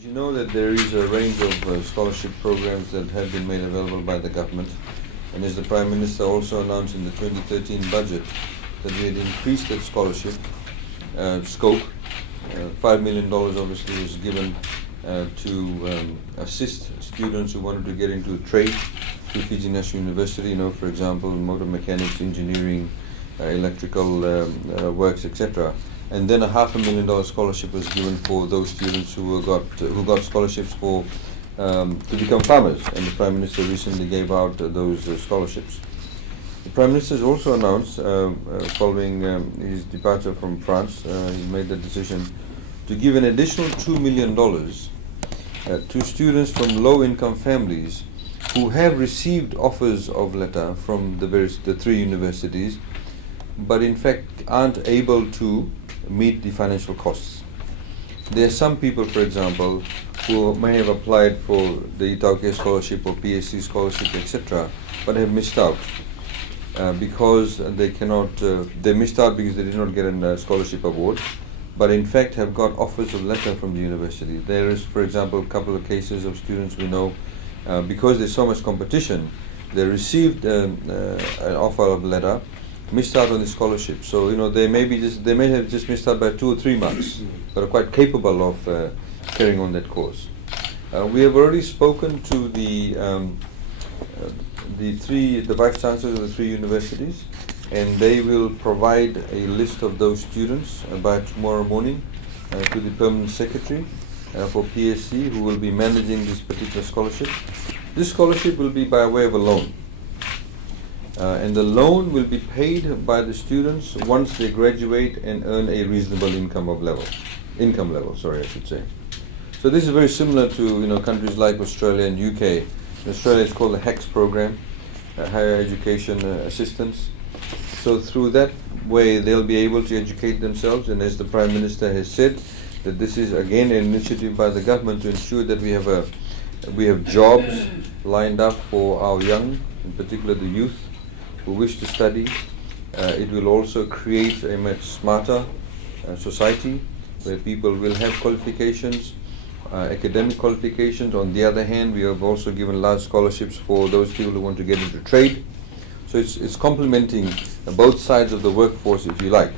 You know that there is a range of scholarship programs that have been made available by the government, and as the Prime Minister also announced in the 2013 budget that we had increased that scholarship scope. $5 million obviously was given to assist students who wanted to get into a trade through Fiji National University, for example, motor mechanics, engineering, electrical works, etc. And then a $500,000 scholarship was given for those students who got scholarships for to become farmers, and the Prime Minister recently gave out those scholarships. The Prime Minister has also announced, following his departure from France, he made the decision to give an additional $2 million to students from low-income families who have received offers of letter from the three universities, but in fact aren't able to meet the financial costs. There are some people, for example, who may have applied for the Itauke scholarship or PSC scholarship, etc., but have missed out because they cannot. They missed out because they did not get a scholarship award, but in fact have got offers of letter from the university. There is, for example, a couple of cases of students we know, because there's so much competition, they received an offer of letter, missed out on the scholarship. So they may have just missed out by 2 or 3 months, but are quite capable of carrying on that course. We have already spoken to the vice chancellors of the three universities, and they will provide a list of those students by tomorrow morning to the permanent secretary for PSC, who will be managing this particular scholarship. This scholarship will be by way of a loan. And the loan will be paid by the students once they graduate and earn a reasonable income level. So this is very similar to countries like Australia and UK. In Australia, it's called the HECS program, Higher Education Assistance. So through that way, they'll be able to educate themselves. And as the Prime Minister has said, that this is again an initiative by the government to ensure that we have jobs lined up for our young, in particular the youth, who wish to study. It will also create a much smarter society where people will have qualifications, academic qualifications. On the other hand, we have also given large scholarships for those people who want to get into trade. So it's complementing both sides of the workforce, if you like.